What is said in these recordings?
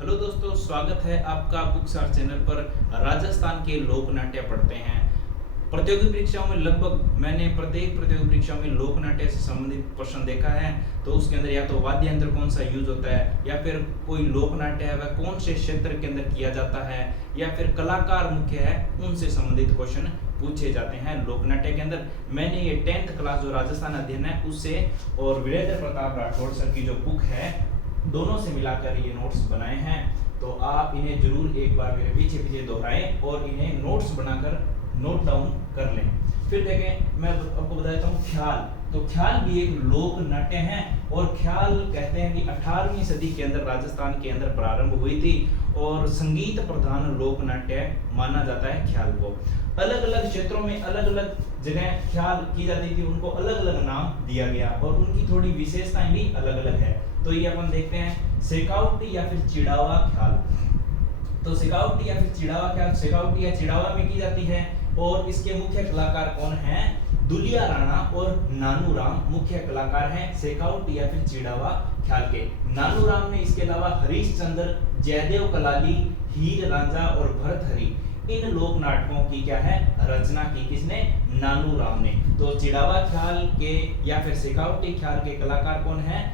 Hello दोस्तों, स्वागत है आपका बुक सार चैनल पर। राजस्थान के लोक नाट्य पढ़ते हैं। प्रतियोगी परीक्षाओं में लगभग मैंने प्रत्येक प्रतियोगी परीक्षाओं में लोक नाट्य से संबंधित प्रश्न देखा है। तो उसके अंदर या तो वाद्य यंत्र कौन सा यूज होता है, या फिर कोई लोक नाट्य है वह कौन से क्षेत्र के अंदर किया जाता है, या फिर कलाकार मुख्य है, उनसे संबंधित क्वेश्चन पूछे जाते हैं लोक नाट्य के अंदर। मैंने ये 10th क्लास जो राजस्थान अध्ययन है उससे और वीरेंद्र प्रताप राठौड़ सर की जो बुक है दोनों से मिलाकर ये नोट्स बनाए हैं। तो आप इन्हें जरूर एक बार मेरे पीछे पीछे दोहराएं और इन्हें नोट्स बनाकर नोट डाउन कर लें। फिर देखें, मैं आपको बता देता हूँ ख्याल। तो ख्याल भी एक लोक नाट्य है और ख्याल कहते हैं कि 18वीं सदी के अंदर राजस्थान के अंदर प्रारंभ हुई थी और संगीत प्रधान लोक नाट्य माना जाता है ख्याल को। अलग अलग क्षेत्रों में अलग अलग जगह ख्याल की जाती थी, उनको अलग अलग नाम दिया गया और उनकी थोड़ी विशेषताएं भी अलग अलग है। तो ये अपन देखते हैं सेकाउटी या फिर चिड़ावा ख्याल। तो सेकाउटी या फिर चिड़ावा ख्याल सेकाउटी या चिड़ावा में की जाती है और इसके मुख्य कलाकार कौन हैं? दुलिया राणा और नानू राम मुख्य कलाकार हैं सेकाउटी या फिर चिड़ावा ख्याल के। नानू राम ने इसके अलावा हरीश चंद्र, जयदेव कलाली, हीर रांझा और भरतहरि इन लोक नाटकों की क्या है रचना की। किसने? नानू राम ने। तो चिड़ावा ख्याल के या फिर सेकाउटी ख्याल के कलाकार कौन है?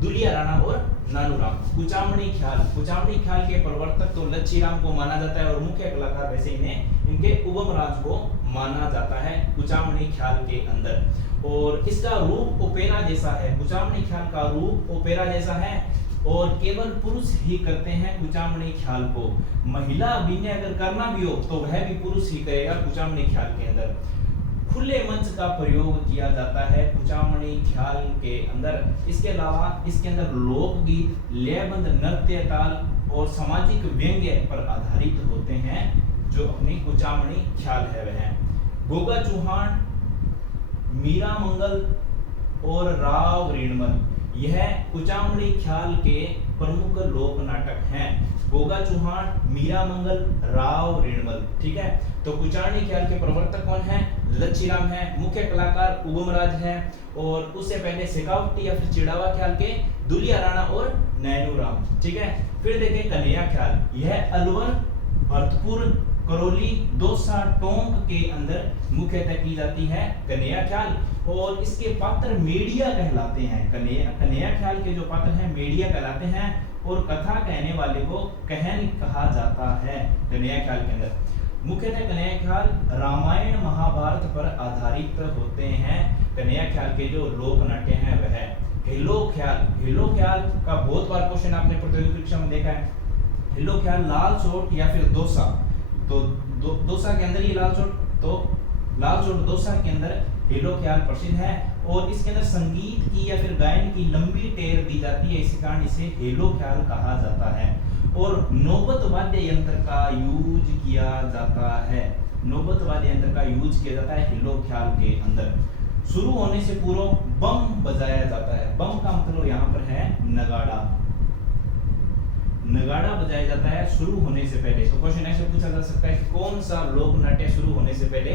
दुलिया राणा और नानू राम। कुचामणी ख्याल के प्रवर्तक तो लच्छी राम को माना जाता है और मुख्य कलाकार वैसे इन्हें इनके उगम राज को माना जाता है कुचामणी ख्याल के अंदर। और इसका रूप ओपेरा जैसा है। कुचामणी ख्याल का रूप ओपेरा जैसा है और केवल पुरुष ही करते हैं कुचामणी ख्याल को। महिला अभिनय अगर करना भी हो तो वह भी पुरुष ही करेगा कुचामणी ख्याल के अंदर। खुले मंच का प्रयोग किया जाता है कुचामणी ख्याल के अंदर। इसके अलावा इसके अंदर लोकगीत, लयबद्ध नृत्य ताल और सामाजिक व्यंग्य पर आधारित होते हैं जो अपनी कुचामणी ख्याल है वह। गोगा चौहान, मीरा मंगल और राव रीणमल यह कुचामणी ख्याल के प्रमुख लोक नाटक हैं। गोगा चौहान, मीरा मंगल, राव रीणमल। ठीक है। तो कुचामणी ख्याल के प्रवर्तक कौन है? लच्छी राम है। मुख्य कलाकार उगमराज है और उससे पहले सेकाउटी या फिर चिड़ावा ख्याल के दुलिया राणा और नैनू राम। ठीक है। फिर देखें कन्हैया ख्याल। यह अलवर, भरतपुर, करौली, दौसा, टोंक के अंदर मुख्यतः की जाती है कन्हैया ख्याल और इसके पात्र मेडिया कहलाते हैं। कन्हैया ख्याल के जो पात्र हैं मेडिया कहलाते हैं और कथा कहने वाले को कहन कहा जाता है कन्हैया ख्याल के अंदर। मुख्यतः कन्हैया ख्याल रामायण महाभारत पर आधारित होते हैं। कन्हैया ख्याल के जो लोक नाट्य हैं वह हेलो ख्याल का बहुत बार क्वेश्चन आपने प्रतियोगी परीक्षा में देखा है। हेलो ख्याल लाल चोट या फिर दोसा। तो दोसा के अंदर ये लाल चोट दोसा के अंदर हेलो ख्याल प्रसिद्ध है और इसके अंदर संगीत की या फिर गायन की लंबी टेर दी जाती है, इसी कारण इसे हेलो ख्याल कहा जाता है। और नौबत वाद्य यंत्र का यूज किया जाता है। नौबत वाद्य यंत्र का यूज किया जाता है हेलो ख्याल के अंदर। शुरू होने से पूर्व बम बजाया जाता है। बम का मतलब यहाँ पर है नगाड़ा। नगाड़ा बजाया जाता है शुरू होने से पहले। तो क्वेश्चन ऐसे पूछा जा सकता है कि कौन सा लोक नाट्य शुरू होने से पहले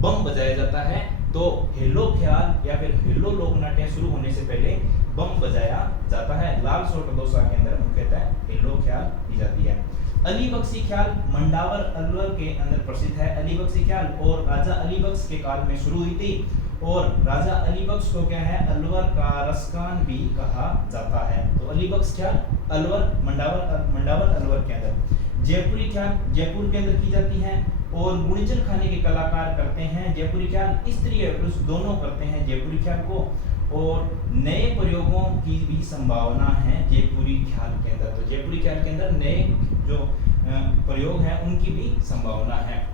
बम बजाया जाता है? तो हेलो ख्याल या फिर हेलो लोक नाट्य शुरू होने से पहले बम बजाया जाता है। लाल चोट दोसा के अंदर मुख्यतः हेलो ख्याल की जाती है। अली बख्शी ख्याल मंडावर अलवर के अंदर प्रसिद्ध है। अली बख्शी ख्याल और राजा अली बख्श के काल में शुरू हुई थी और राजा अली बख्श को क्या है अलवर का रसकान भी कहा जाता है। तो अली बख्श ख्याल अलवर मंडावर अलवर के अंदर। जयपुरी ख्याल जयपुर के अंदर की जाती है और गुणिचन खाने के कलाकार करते हैं जयपुरी ख्याल। स्त्री और पुरुष दोनों करते हैं जयपुरी ख्याल को और नए प्रयोगों की भी संभावना है जयपुरी ख्याल के अंदर। तो जयपुरी ख्याल के अंदर नए जो प्रयोग हैं उनकी भी संभावना है।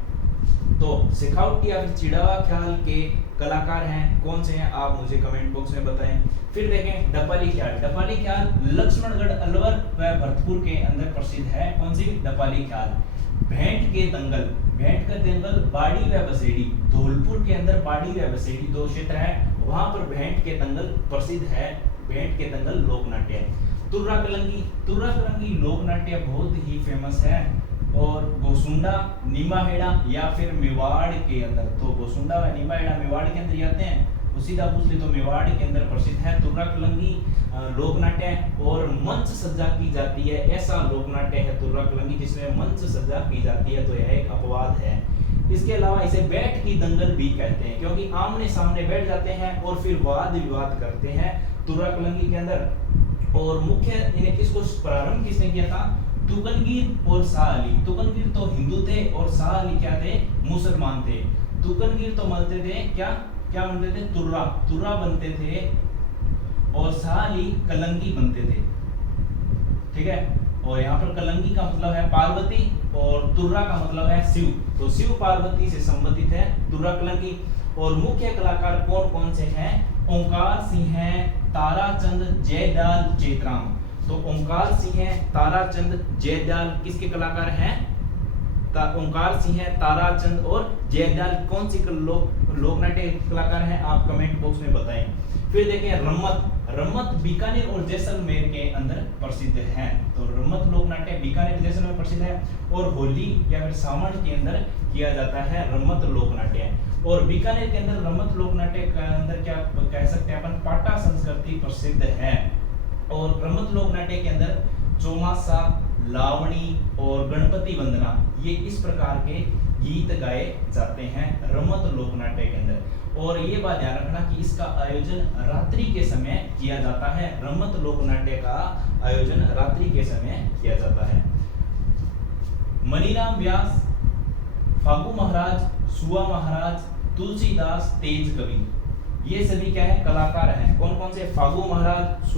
तो सेकाउटी या फिर चिड़ावा ख्याल के कलाकार हैं कौन से हैं आप मुझे कमेंट बॉक्स में बताएं। फिर देखें डपाली ख्याल लक्ष्मणगढ़ अलवर व भरतपुर के अंदर प्रसिद्ध है। कौन सी? डपाली ख्याल। भेंट के दंगल बाड़ी व बसेड़ी। धौलपुर के अंदर बाड़ी व बसेड़ी दो क्षेत्र है, वहां पर भेंट के दंगल प्रसिद्ध है। भेंट के दंगल लोक नाट्य। तुर्रा कलंगी लोक नाट्य बहुत ही फेमस है। और गोसुंडा, नीमाहेड़ा या फिर मेवाड़ के अंदर। तो गोसुंडा व नीमाहेड़ा मेवाड़ के अंदर आते हैं सीधा पूछ ले तो मेवाड़ के अंदर प्रसिद्ध है तुर्रा कलंगी लोक नाट्य, और मंच सज्जा की जाती है, ऐसा लोक नाट्य है तुर्रा कलंगी जिसमें मंच सज्जा की जाती है, तो यह एक अपवाद है। इसके अलावा इसे बैठ की दंगल भी कहते हैं, क्योंकि आमने सामने बैठ जाते हैं और फिर वाद विवाद करते हैं तुर्रा कलंगी के अंदर। और मुख्य इन्हें किसको प्रारंभ किसने किया था? तुकनगीर और शाह अली। तुकनगीर तो हिंदू थे और शाह अली क्या थे? मुसलमान थे। तुकनगीर तो बनते थे क्या क्या बनते थे? तुर्रा, तुर्रा बनते थे, और शाह अली कलंगी बनते थे। ठीक है, और यहाँ पर कलंगी का मतलब है पार्वती और तुर्रा का मतलब है शिव, तो शिव पार्वती से संबंधित है तुर्रा कलंगी। और मुख्य कलाकार कौन कौन से हैं? ओंकार सिंह हैं, ताराचंद, जयदाल, चेतराम। तो ओंकार सिंह है, ताराचंद, जयदाल किसके कलाकार हैं? ओंकार सिंह है, ताराचंद और जयदाल कौन सी लोक नाट्य कलाकार हैं? आप कमेंट बॉक्स में बताएं। फिर देखें रम्मत। रम्मत बीकानेर और जैसलमेर के अंदर प्रसिद्ध है, तो रम्मत लोक नाट्य बीकानेर जैसलमेर प्रसिद्ध है। और होली या फिर सावन के अंदर किया जाता है रम्मत लोक नाट्य। और बीकानेर के अंदर रम्मत लोक नाट्य के अंदर क्या कह सकते हैं अपन? पाटा संस्कृति प्रसिद्ध है। और रम्मत लोक नाट्य के अंदर चौमासा, लावणी और गणपति वंदना, ये इस प्रकार के गीत गाए जाते हैं रम्मत लोक नाट्य के अंदर। और ये बात ध्यान रखना कि इसका आयोजन रात्रि के समय किया जाता है। रम्मत लोक नाट्य का आयोजन रात्रि के समय किया जाता है। मनीराम व्यास, फागु महाराज, सुआ महाराज, तुलसीदास, तेज कवि, ये सभी क्या है? कलाकार हैं। कौन कौन से? फागु महाराज,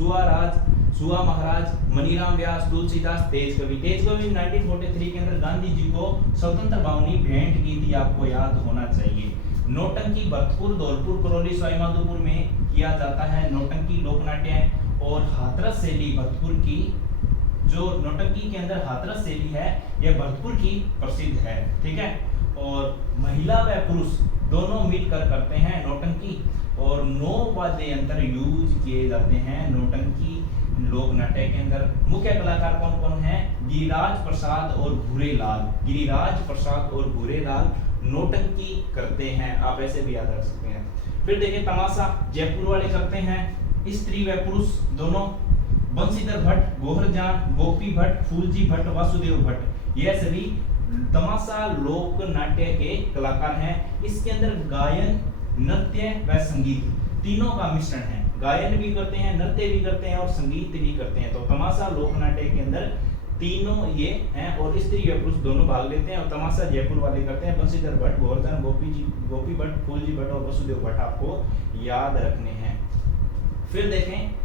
सुआ महाराज, मनीराम व्यास, तुलसीदास, तेज कवि। तेज कवि 1943 के अंदर गांधी जी को स्वतंत्र भावनी भेंट की थी, आपको याद होना चाहिए। नौटंकी भरतपुर, धौलपुर, करौली, सवाईमाधोपुर में किया जाता है नौटंकी लोक नाट्य। और हाथरस शैली भरतपुर की, जो नौटंकी के अंदर हाथरस शैली है, यह भरतपुर की प्रसिद्ध है। ठीक है, और महिला व पुरुष दोनों मिलकर करते हैं नौटंकी, और 9 वाद्य यंत्र यूज किए जाते हैं नौटंकी लोक नाट्य के अंदर। मुख्य कलाकार कौन कौन हैं? गिरिराज प्रसाद और भूरेलाल। गिरिराज प्रसाद और भूरेलाल नौटंकी करते हैं, आप ऐसे भी याद रख सकते हैं। फिर देखें तमाशा, जयपुर वाले करते हैं, स्त्री व पुरुष दोनों। बंशीधर भट्ट, गोहरजान, गोपी भट्ट, फूलजी भट्ट, वासुदेव भट्ट, यह सभी तमाशा लोक नाट्य के कलाकार हैं। इसके अंदर गायन, नृत्य व संगीत तीनों का मिश्रण है। गायन भी करते हैं, नृत्य भी करते हैं और संगीत भी करते हैं। तो तमाशा लोक नाट्य के अंदर तीनों ये हैं, और स्त्री व पुरुष दोनों भाग लेते हैं। और तमाशा जयपुर वाले करते हैं। बंशीधर भट्ट, गोवर्धन, गोपी भट्ट, फूलजी भट्ट और वसुदेव भट्ट आपको याद रखने हैं। फिर देखें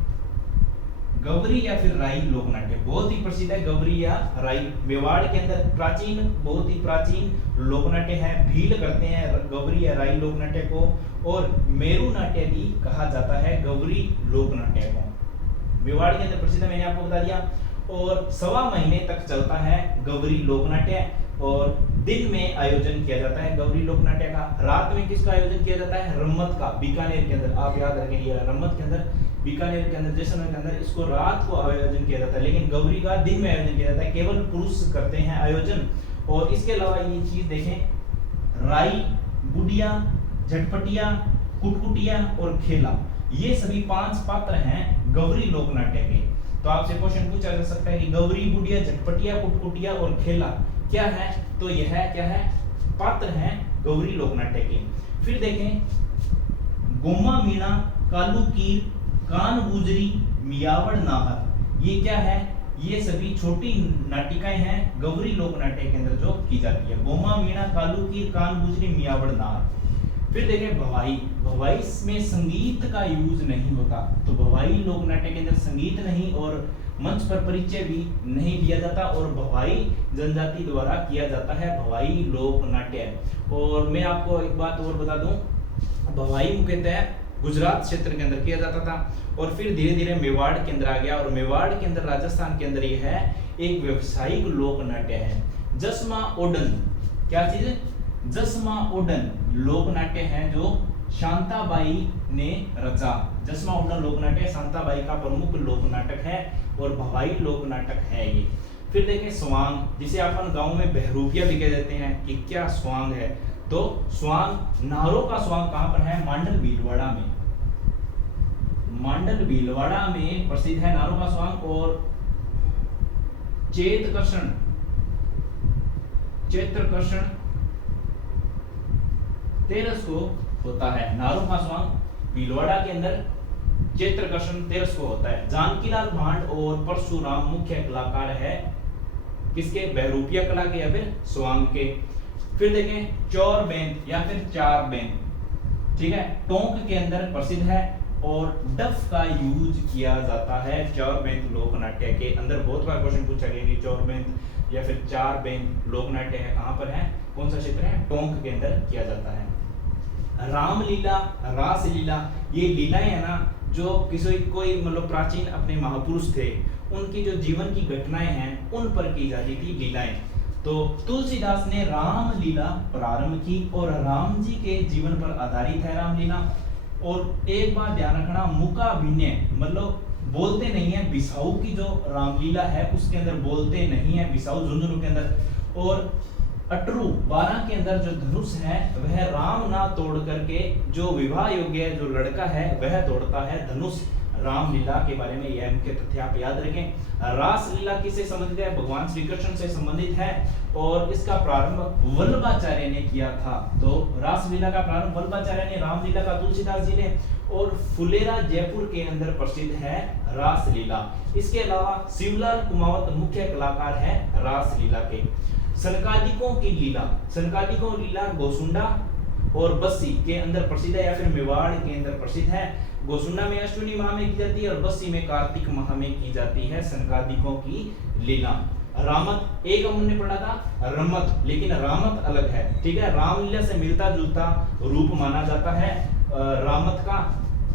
गवरी या फिर राई लोक नाट्य, बहुत ही प्रसिद्ध है गवरी या राई। मेवाड़ के अंदर प्राचीन, बहुत ही प्राचीन लोक नाट्य है। भील करते हैं गवरी या राई लोक नाट्य को, और मेरू नाट्य भी कहा जाता है गवरी लोक नाट्य को। मेवाड़ के अंदर प्रसिद्ध है, मैंने आपको बता दिया। और 1.25 महीने तक चलता है गवरी लोक नाट्य, और दिन में आयोजन किया जाता है गवरी लोक नाट्य का। रात में किसका आयोजन किया जाता है? रम्मत का, बीकानेर के अंदर। आप याद रखें, ये रम्मत के अंदर, बीकानेर के अंदर, जैसलमेर के अंदर इसको रात को आयोजन किया जाता है, लेकिन गौरी का दिन में आयोजन किया जाता है। केवल पुरुष करते हैं आयोजन। और इसके अलावा ये चीज देखें, राई, बुढ़िया, झटपटिया, कुटकुटिया और खेला, ये सभी 5 पात्र हैं गौरी लोक नाट्य के। तो आपसे क्वेश्चन पूछा जा सकता है कि गौरी, बुढ़िया, झटपटिया, कुटकुटिया और खेला क्या है? तो यह क्या है? पात्र हैं गौरी लोक नाट्य के। फिर देखें गोमा मीणा, कालू कीर, कान गुजरी, मियावड़ नाहर, ये क्या है? ये सभी छोटी नाटिकाएं हैं गौरी लोक नाट्य के अंदर जो की जाती है। गोमा मीणा, कालू कीर, कान गुजरी, मियावड़ नाहर। फिर देखें भवाई। भवाई में संगीत का यूज नहीं होता, तो भवाई लोक नाट्य के अंदर संगीत नहीं और मंच पर परिचय भी नहीं दिया जाता, और भवाई जनजाति द्वारा किया जाता है भवाई लोक नाट्य। और मैं आपको एक बात और बता दूं, भवाई मुख्यतः गुजरात क्षेत्र के अंदर किया जाता था, और फिर धीरे धीरे मेवाड़ के अंदर आ गया, और मेवाड़ के अंदर राजस्थान के अंदर यह है एक व्यवसायिक लोक नाट्य है। जसमा ओडन, क्या चीज है? जसमा ओडन लोक नाट्य है जो शांताबाई ने रचा। जसमा ओडन लोक नाट्य शांताबाई का प्रमुख लोक नाटक है, और भवाई लोक नाटक है ये। फिर देखें स्वांग, जिसे अपन गांव में बहरूपिया भी कह देते हैं कि क्या स्वांग है, तो स्वांग, नारों का स्वांग कहां पर है? मांडल भीलवाड़ा में। मांडल भीलवाड़ा में प्रसिद्ध है नारों का स्वांग और चैत्रकर्षण तेरस को होता है। नारों का स्वांग भीलवाड़ा के अंदर चैत्रकर्षण तेरस को होता है। जानकीलाल भांड और परशुराम मुख्य कलाकार है किसके, बहरूपिया कला के या फिर स्वांग के। फिर देखें चौर बेंत या फिर चार बेंत, ठीक है, टोंक के अंदर प्रसिद्ध है और डफ का यूज किया जाता है चौर बेंत लोक नाट्य के अंदर। बहुत बार क्वेश्चन पूछा गया कि चौर बेंत या फिर चार बेंत लोक नाट्य है कहां पर है, कौन सा क्षेत्र है, टोंक के अंदर किया जाता है। रामलीला, रासलीला, ये लीलाएं है ना जो कोई मतलब प्राचीन अपने महापुरुष थे उनकी जो जीवन की घटनाएं हैं उन पर की जाती थी लीलाएं। तो तुलसीदास ने रामलीला प्रारंभ की और राम जी के जीवन पर आधारित है रामलीला। और एक बात ध्यान रखना, मुकाभिनय मतलब बोलते नहीं है, बिसाऊ की जो रामलीला है उसके अंदर बोलते नहीं है, बिसाऊ झुंझुनू के अंदर। और अटरू 12 के अंदर जो धनुष है वह राम ना तोड़ करके जो विवाह योग्य जो लड़का है वह तोड़ता है धनुष। रामलीला के बारे में यह मुख्य तथ्य आप याद रखें। रासलीला किससे संबंधित है, भगवान श्री कृष्ण से संबंधित है और इसका प्रारंभ वल्लभाचार्य ने किया था। तो रासलीला का प्रारंभ वल्लभाचार्य ने, रामलीला का तुलसीदास जी ने। और फुलेरा जयपुर के अंदर प्रसिद्ध है रासलीला। इसके अलावा शिवलाल कुमावत मुख्य कलाकार है रासलीला के। सनकादिकों की लीला, सनकादिकों लीला गोसुंडा और बस्सी के अंदर प्रसिद्ध है या फिर मेवाड़ के अंदर प्रसिद्ध है। गोसुंडा में अश्विनी माह में की जाती है और बस्सी में कार्तिक माह में की जाती है सनकादिकों की लीला। रामत, एक हमने पढ़ा था रमत, लेकिन रामत अलग है, ठीक है, रामलीला से मिलता जुलता रूप माना जाता है। रामत का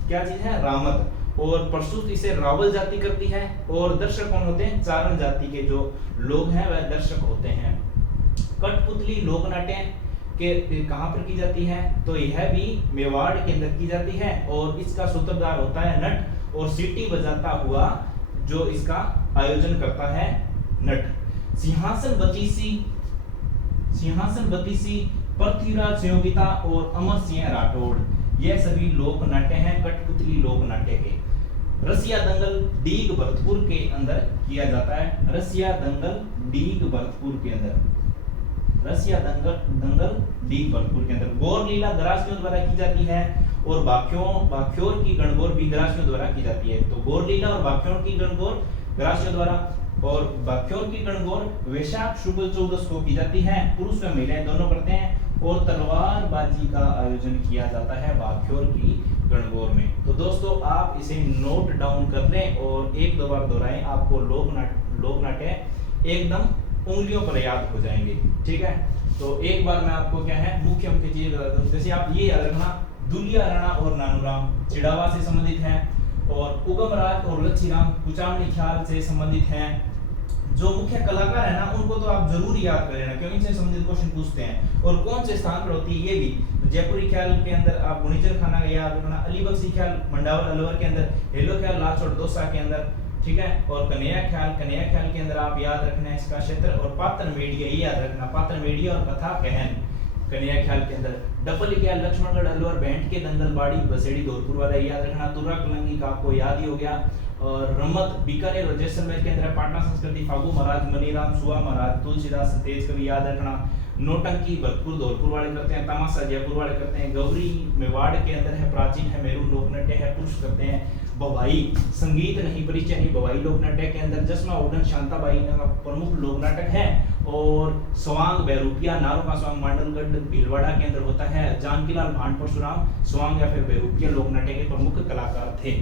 क्या चीज है, रामत। और प्रस्तुत इसे रावल जाति करती है और दर्शक कौन होते हैं, चारण जाति के जो लोग हैं वह दर्शक होते हैं। कठपुतली लोक नाट्य के कहां पर की जाती है, तो यह भी मेवाड़ के अंदर की जाती है और इसका सूत्रधार होता है नट और सीटी बजाता हुआ जो इसका आयोजन करता है नट। सिंहासन बतीसी, पृथ्वीराज संयोगिता और अमर सिंह राठौड़, यह सभी लोक नाट्य हैं कठपुतली लोक नाट्य के। रसिया दंगल डीग भरतपुर के अंदर किया जाता है। रसिया दंगल डीग भरतपुर के अंदर, रसिया दंगल डीग भरतपुर के अंदर। गौर लीला ग्रासियों द्वारा की जाती है और बाख्योर की गणगौर भी ग्रासियों द्वारा की जाती है। तो गौर लीला और बाख्योर की गणगौर ग्रासियों द्वारा और बाख्योर की गणगौर वैशाख शुक्ल 14 को की जाती है। पुरुष व महिलाएं दोनों करते हैं और तलवारबाजी का आयोजन किया जाता है बाख्योर की गणगौर में। तो दोस्तों आप इसे नोट डाउन कर लें और एक दो बार दोहराएं, आपको लोक नाट्य एकदम उंगलियों पर याद हो जाएंगे, ठीक है। तो एक बार मैं आपको क्या है मुख्य चीज बता दूं, जैसे आप ये याद रखना, दुलिया राणा और नानूराम चिड़ावा से संबंधित है और उगमराज और लच्छीराम कुचामणी ख्याल से संबंधित हैं। जो मुख्य कलाकार है ना उनको तो आप जरूर याद कर लेना क्योंकि इनसे संबंधित क्वेश्चन पूछते हैं। और कौन से स्थान पर होती है ये भी, तो जयपुरी ख्याल के अंदर आप गुणिचर खाना का याद रखना, अलीबख्शी ख्याल मंडावल अलवर के अंदर, हेलो ख्याल लाचौड़ दौसा के अंदर, ठीक है। और कन्हैया ख्याल के अंदर आप याद रखना है इसका क्षेत्र। और पात्र मेडिया ये याद रखना, पात्र मेडिया और कथा कहन कन्हैया ख्याल के अंदर। डबल ख्याल लक्ष्मणगढ़ अलवर, बैंड के दंगलबाड़ी बसेड़ी धौलपुर वाला याद रखना। तुर्रा कलंगी का आपको याद ही हो गया। और रमत बीकानेर और जैसलमेर के अंदर, पाटना संस्कृति फागू महाराज, मनीराम सुआ महाराज, तुलसीदास तेज कवि याद रखना। नौटंकी भरतपुर धौलपुर वाले करते हैं, तमाशा जयपुर वाले करते हैं। गौरी मेवाड़ के अंदर है, प्राचीन है, मेरू लोक नाट्य है, पुरुष करते हैं। बवाई संगीत नहीं परिचय नहीं, बवाई लोक नाट्य के अंदर जसमा उडन शांताबाई का प्रमुख लोक नाटक है। और स्वांग बहरूपिया, नारों का स्वांग मांडलगढ़ भीलवाड़ा के अंदर होता है। जानकीलाल भांड परशुराम स्वांग या फिर बहरूपिया लोक नाट्य के प्रमुख कलाकार थे।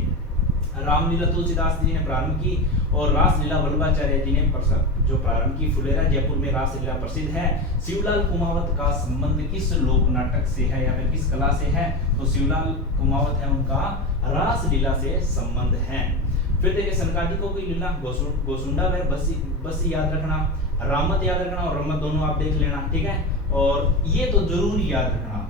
रामलीला तुलसीदास जी ने प्रारंभ की और रासलीला वल्लभाचार्य जी ने जो प्रारंभ की। फुलेरा जयपुर में रासलीला प्रसिद्ध है। शिवलाल कुमावत का संबंध किस लोक नाटक से है या फिर किस कला से है, तो शिवलाल कुमावत है उनका रासलीला से संबंध है। फिर देखिए सनकादिकों की लीला गोसुंडा व बस्सी याद रखना, रामत याद रखना और रमत दोनों आप देख लेना, ठीक है। और ये तो जरूर याद रखना,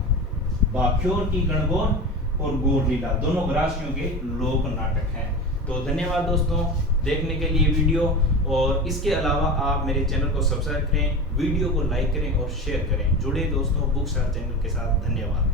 बाख्योर की गणगौर और गौर लीला दोनों ग्रासियों के लोक नाटक हैं। तो धन्यवाद दोस्तों देखने के लिए वीडियो, और इसके अलावा आप मेरे चैनल को सब्सक्राइब करें, वीडियो को लाइक करें और शेयर करें। जुड़े दोस्तों बुक स्टार चैनल के साथ। धन्यवाद।